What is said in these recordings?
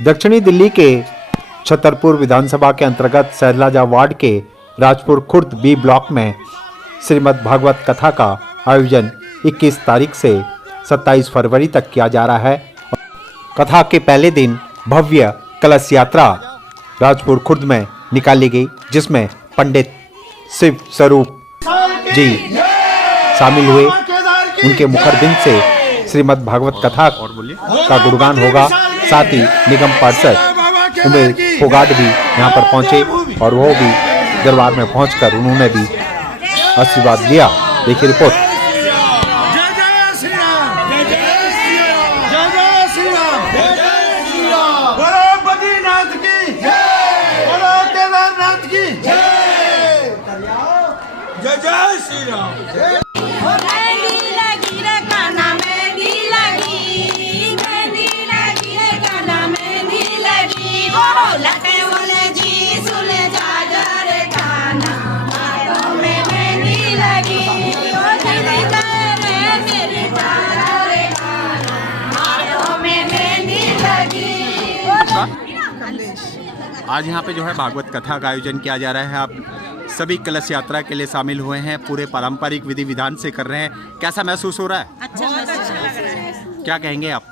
दक्षिणी दिल्ली के छतरपुर विधानसभा के अंतर्गत सैदलाजा वार्ड के राजपुर खुर्द बी ब्लॉक में श्रीमद् भागवत कथा का आयोजन 21 तारीख से 27 फरवरी तक किया जा रहा है। कथा के पहले दिन भव्य कलश यात्रा राजपुर खुर्द में निकाली गई, जिसमें पंडित शिव स्वरूप जी शामिल हुए। उनके मुखरबिंद से श्रीमद् भागवत कथा का गुणगान होगा। साथ ही निगम पार्षद उमेश फोगाट भी यहाँ पर पहुंचे और वो भी दरबार में पहुंचकर उन्होंने भी आशीर्वाद लिया। देखिए रिपोर्ट। आज यहाँ पे जो है भागवत कथा का आयोजन किया जा रहा है। आप सभी कलश यात्रा के लिए शामिल हुए हैं, पूरे पारंपरिक विधि विधान से कर रहे हैं। कैसा महसूस हो रहा है? अच्छा लग रहा है। क्या कहेंगे आप?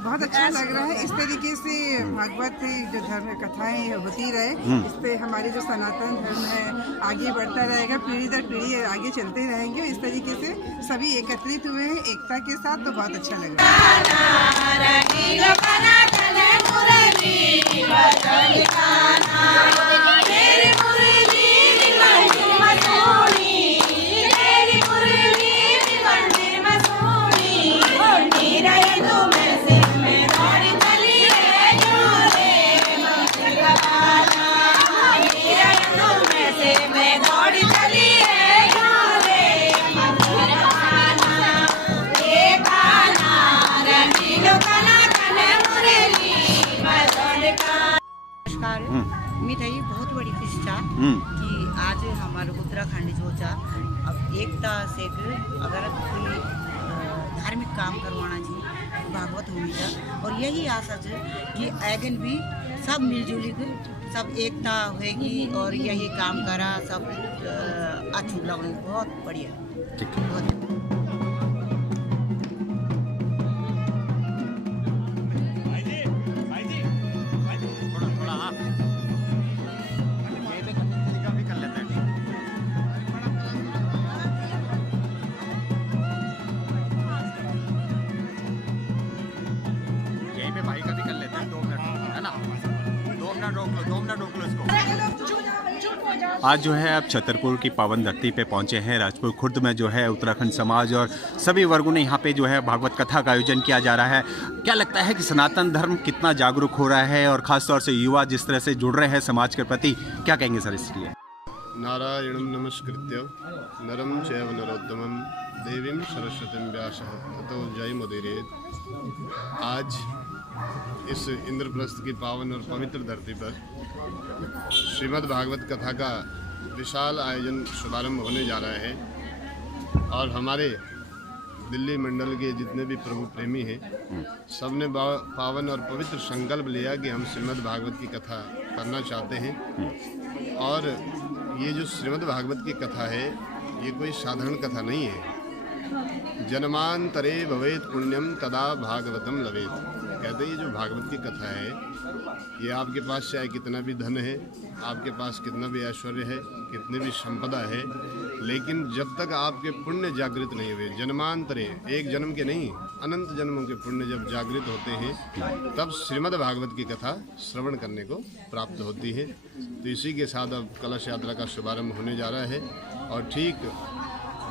बहुत अच्छा लग रहा है। इस तरीके से भागवत जो धर्म कथाएं होती रहे, इससे हमारे जो सनातन धर्म है आगे बढ़ता रहेगा, पीढ़ी दर पीढ़ी आगे चलते रहेंगे। इस तरीके से सभी एकत्रित हुए हैं एकता के साथ, तो बहुत अच्छा लग रहा उम्मीद है ये बहुत बड़ी खुशी था कि आज हमारे उत्तराखंड जो था अब एकता से अगर कोई धार्मिक काम करवाना चाहिए भागवत होनी था, और यही आशा है कि आगे भी सब मिलजुल कर सब एकता होगी और यही काम करा सब अच्छी लगने। बहुत बढ़िया। भाई का भी कर लेते हैं 2 मिनट, है ना? 2 मिनट रोक लो इसको। आज जो है आप छतरपुर की पावन धरती पे पहुंचे हैं। राजपुर खुर्द में जो है उत्तराखंड समाज और सभी वर्गों ने यहाँ पे जो है भागवत कथा का आयोजन किया जा रहा है। क्या लगता है कि सनातन धर्म कितना जागरूक हो रहा है और ख़ासतौर से युवा जिस तरह से जुड़ रहे हैं समाज के प्रति, क्या कहेंगे सर इसके लिए? नारायणं नमस्कृत्य नरं चैव नरोत्तमं देवीं सरस्वतीं व्यासः ततो जयमुदीरयेत्। आज इस इंद्रप्रस्थ की पावन और पवित्र धरती पर श्रीमद् भागवत कथा का विशाल आयोजन शुभारंभ होने जा रहा है और हमारे दिल्ली मंडल के जितने भी प्रभु प्रेमी हैं सबने पावन और पवित्र संकल्प लिया कि हम श्रीमद् भागवत की कथा करना चाहते हैं। और ये जो श्रीमद् भागवत की कथा है ये कोई साधारण कथा नहीं है। जन्मांतरे भवेत पुण्यम तदा भागवतम लवेत। कहते हैं ये जो भागवत की कथा है ये आपके पास चाहे कितना भी धन है, आपके पास कितना भी ऐश्वर्य है, कितनी भी संपदा है, लेकिन जब तक आपके पुण्य जागृत नहीं हुए, जन्मांतरे एक जन्म के नहीं अनंत जन्मों के पुण्य जब जागृत होते हैं तब श्रीमद् भागवत की कथा श्रवण करने को प्राप्त होती है। तो इसी के साथ अब कलश यात्रा का शुभारंभ होने जा रहा है और ठीक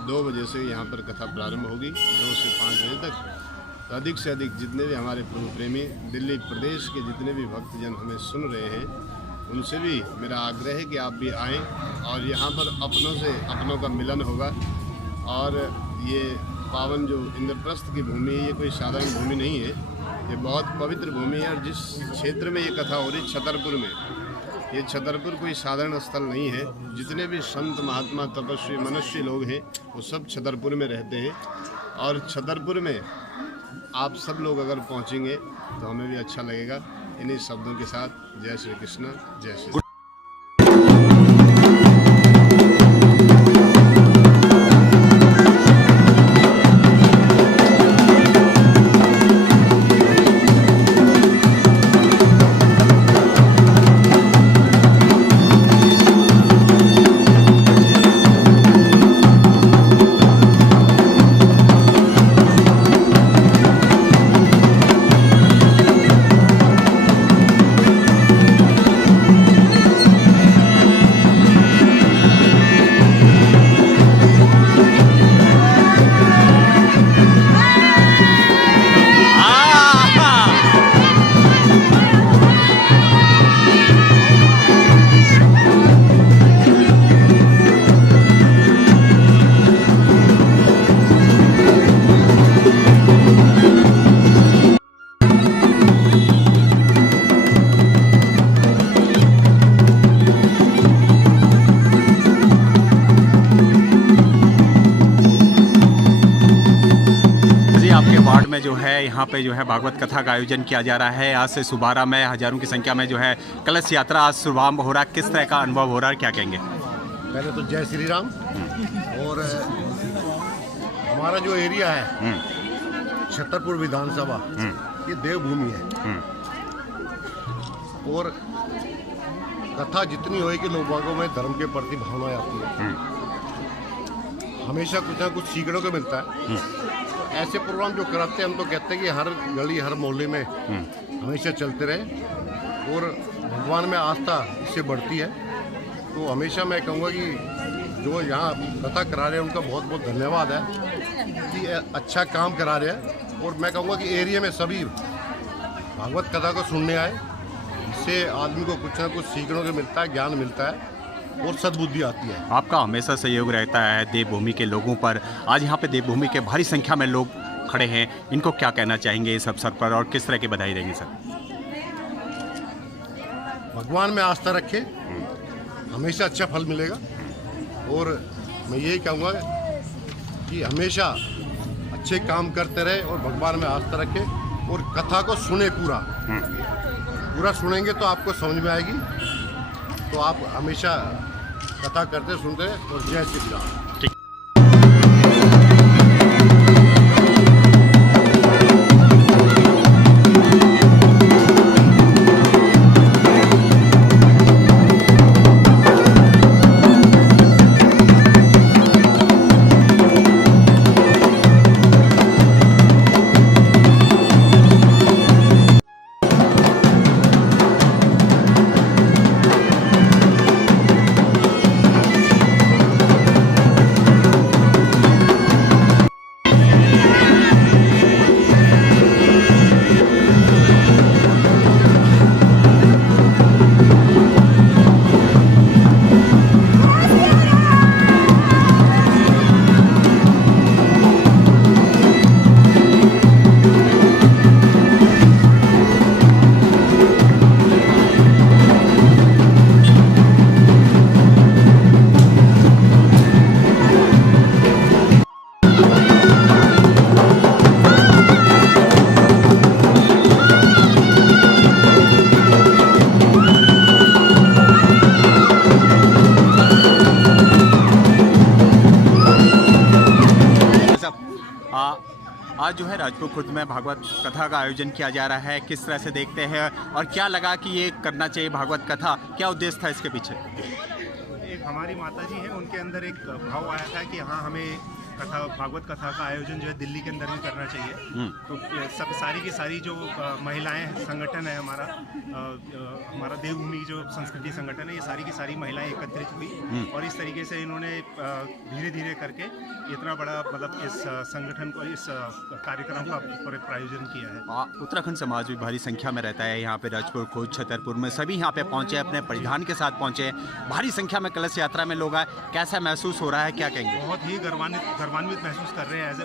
2 बजे से यहाँ पर कथा प्रारंभ होगी। 2 से 5 बजे तक तो अधिक से अधिक जितने भी हमारे प्रभु प्रेमी दिल्ली प्रदेश के जितने भी भक्तजन हमें सुन रहे हैं उनसे भी मेरा आग्रह है कि आप भी आएँ और यहाँ पर अपनों से अपनों का मिलन होगा। और ये पावन जो इंद्रप्रस्थ की भूमि है ये कोई साधारण भूमि नहीं है, ये बहुत पवित्र भूमि है। और जिस क्षेत्र में ये कथा हो रही छतरपुर में, ये छतरपुर कोई साधारण स्थल नहीं है। जितने भी संत महात्मा तपस्वी मनुष्य लोग हैं वो सब छतरपुर में रहते हैं। और छतरपुर में आप सब लोग अगर पहुंचेंगे तो हमें भी अच्छा लगेगा। इन्हीं शब्दों के साथ जय श्री कृष्ण, जय श्री। आपके वार्ड में जो है यहाँ पे जो है भागवत कथा का आयोजन किया जा रहा है। आज से सुबारा में हजारों की संख्या में जो है कलश यात्रा आज शुभारंभ हो रहा है। किस तरह का अनुभव हो रहा है, क्या कहेंगे? पहले तो जय श्री राम। और हमारा जो एरिया है छतरपुर विधानसभा, ये देवभूमि है। और कथा जितनी होगी लोगों में धर्म के प्रति भावना आती है। हमेशा कुछ ना कुछ सीखने को मिलता है। ऐसे प्रोग्राम जो कराते हैं, हम तो कहते हैं कि हर गली हर मोहल्ले में हमेशा चलते रहे और भगवान में आस्था इससे बढ़ती है। तो हमेशा मैं कहूँगा कि जो यहाँ कथा करा रहे हैं उनका बहुत बहुत धन्यवाद है कि अच्छा काम करा रहे हैं। और मैं कहूँगा कि एरिया में सभी भागवत कथा को सुनने आए। इससे आदमी को कुछ ना कुछ सीखने को मिलता है, ज्ञान मिलता है और सद्बुद्धि आती है। आपका हमेशा सहयोग रहता है देवभूमि के लोगों पर। आज यहाँ पे देवभूमि के भारी संख्या में लोग खड़े हैं, इनको क्या कहना चाहेंगे इस अवसर पर और किस तरह की बधाई देंगे सर? भगवान में आस्था रखें, हमेशा अच्छा फल मिलेगा। और मैं यही कहूँगा कि हमेशा अच्छे काम करते रहे और भगवान में आस्था रखें और कथा को सुने पूरा सुनेंगे तो आपको समझ में आएगी। तो आप हमेशा कथा करते सुनते और जय श्री राम। आज जो है राजपुर खुर्द में भागवत कथा का आयोजन किया जा रहा है, किस तरह से देखते हैं और क्या लगा कि ये करना चाहिए भागवत कथा, क्या उद्देश्य था इसके पीछे? एक हमारी माता जी हैं, उनके अंदर एक भाव आया था कि हाँ हमें कथा भागवत कथा का आयोजन जो है दिल्ली के अंदर भी करना चाहिए। तो सब सारी की सारी जो महिलाएं संगठन है हमारा देवभूमि जो संस्कृति संगठन है, ये सारी की सारी महिलाएं एकत्रित हुई और इस तरीके से इन्होंने धीरे धीरे करके इतना बड़ा मतलब इस संगठन को इस कार्यक्रम का प्रायोजन किया है। उत्तराखंड समाज भी भारी संख्या में रहता है यहाँ पे राजपुर खुर्द छतरपुर में, सभी यहाँ पे पहुँचे, अपने परिधान के साथ पहुँचे, भारी संख्या में कलश यात्रा में लोग आए, कैसा महसूस हो रहा है, क्या कहेंगे? बहुत ही गर्वान्वित महसूस कर रहे हैं एज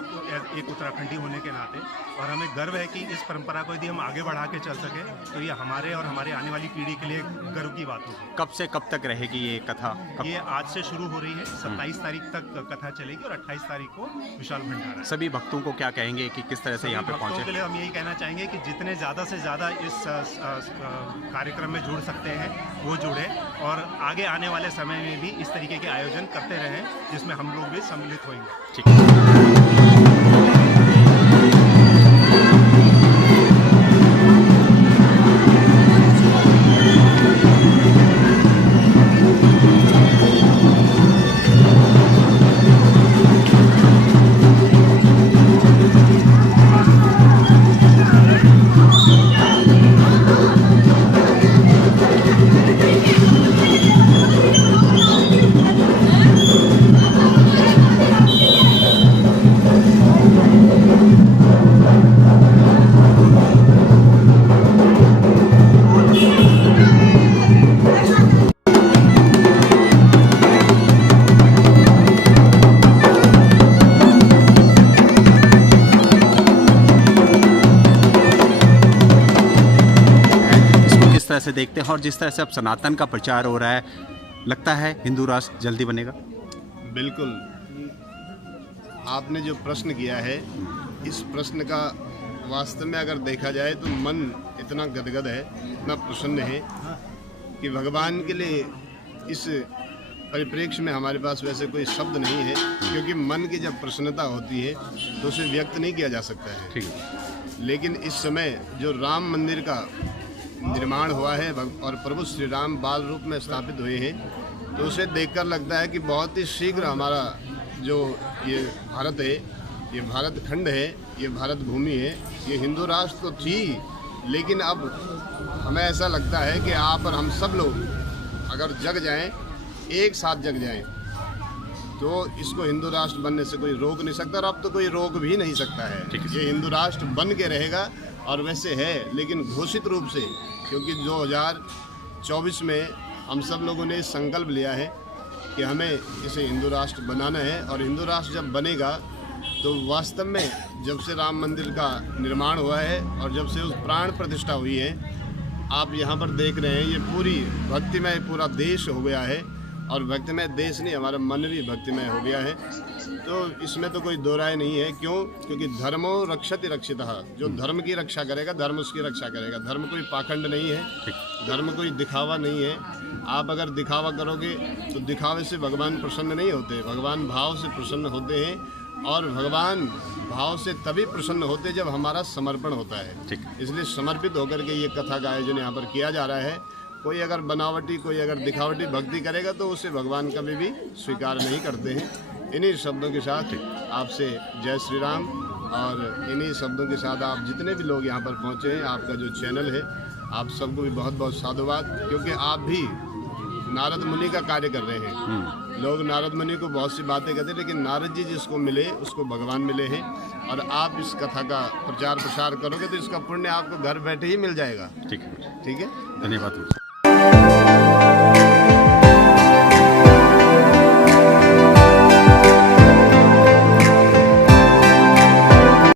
एक उत्तराखंडी होने के नाते, और हमें गर्व है कि इस परंपरा को यदि हम आगे बढ़ा के चल सके तो ये हमारे और हमारे आने वाली पीढ़ी के लिए गर्व की बात होगी। कब से कब तक रहेगी ये कथा? ये आज से शुरू हो रही है, 27 तारीख तक कथा चलेगी और 28 तारीख को विशाल भंडारा। सभी भक्तों को क्या कहेंगे कि किस तरह से यहाँ पे भक्तों पहुँचे? के लिए हम यही कहना चाहेंगे कि जितने ज़्यादा से ज़्यादा इस कार्यक्रम में जुड़ सकते हैं वो जुड़े, और आगे आने वाले समय में भी इस तरीके के आयोजन करते रहें जिसमें हम लोग भी सम्मिलित होंगे। ठीक है। तरह से देखते हैं और जिस तरह से अब सनातन का प्रचार हो रहा है, लगता है हिंदू राष्ट्र जल्दी बनेगा? बिल्कुल। आपने जो प्रश्न किया है, इस प्रश्न का वास्तव में अगर देखा जाए तो मन इतना गदगद है, इतना प्रसन्न है कि भगवान के लिए इस परिप्रेक्ष्य में हमारे पास वैसे कोई शब्द नहीं है, क्योंकि मन की जब प्रसन्नता होती है तो उसे व्यक्त नहीं किया जा सकता है। ठीक है। लेकिन इस समय जो राम मंदिर का निर्माण हुआ है और प्रभु श्री राम बाल रूप में स्थापित हुए हैं, तो उसे देखकर लगता है कि बहुत ही शीघ्र हमारा जो ये भारत है, ये भारत खंड है, ये भारत भूमि है, ये हिंदू राष्ट्र तो थी, लेकिन अब हमें ऐसा लगता है कि आप और हम सब लोग अगर जग जाएं, एक साथ जग जाएं, तो इसको हिंदू राष्ट्र बनने से कोई रोक नहीं सकता, और अब तो कोई रोक भी नहीं सकता है। ये हिंदू राष्ट्र बन के रहेगा, और वैसे है, लेकिन घोषित रूप से, क्योंकि 2024 में हम सब लोगों ने संकल्प लिया है कि हमें इसे हिंदू राष्ट्र बनाना है, और हिंदू राष्ट्र जब बनेगा तो वास्तव में जब से राम मंदिर का निर्माण हुआ है और जब से उस प्राण प्रतिष्ठा हुई है, आप यहाँ पर देख रहे हैं, ये पूरी भक्तिमय पूरा देश हो गया है, और भक्तिमय देश नहीं, हमारा मन भी भक्तिमय हो गया है। तो इसमें तो कोई दो राय नहीं है। क्यों? क्योंकि धर्मो रक्षति रक्षितः, जो धर्म की रक्षा करेगा धर्म उसकी रक्षा करेगा। धर्म कोई पाखंड नहीं है, धर्म कोई दिखावा नहीं है। आप अगर दिखावा करोगे तो दिखावे से भगवान प्रसन्न नहीं होते, भगवान भाव से प्रसन्न होते हैं, और भगवान भाव से तभी प्रसन्न होते जब हमारा समर्पण होता है। इसलिए समर्पित होकर के ये कथा का आयोजन यहाँ पर किया जा रहा है। कोई अगर बनावटी, कोई अगर दिखावटी भक्ति करेगा तो उसे भगवान कभी भी स्वीकार नहीं करते हैं। इन्हीं शब्दों के साथ आपसे जय श्री राम, और इन्हीं शब्दों के साथ आप जितने भी लोग यहाँ पर पहुँचे हैं, आपका जो चैनल है, आप सबको भी बहुत बहुत साधुवाद, क्योंकि आप भी नारद मुनि का कार्य कर रहे हैं। लोग नारद मुनि को बहुत सी बातें कहते हैं, लेकिन नारद जी जिसको मिले उसको भगवान मिले हैं, और आप इस कथा का प्रचार प्रसार करोगे तो इसका पुण्य आपको घर बैठे ही मिल जाएगा। ठीक है। ठीक है, धन्यवाद।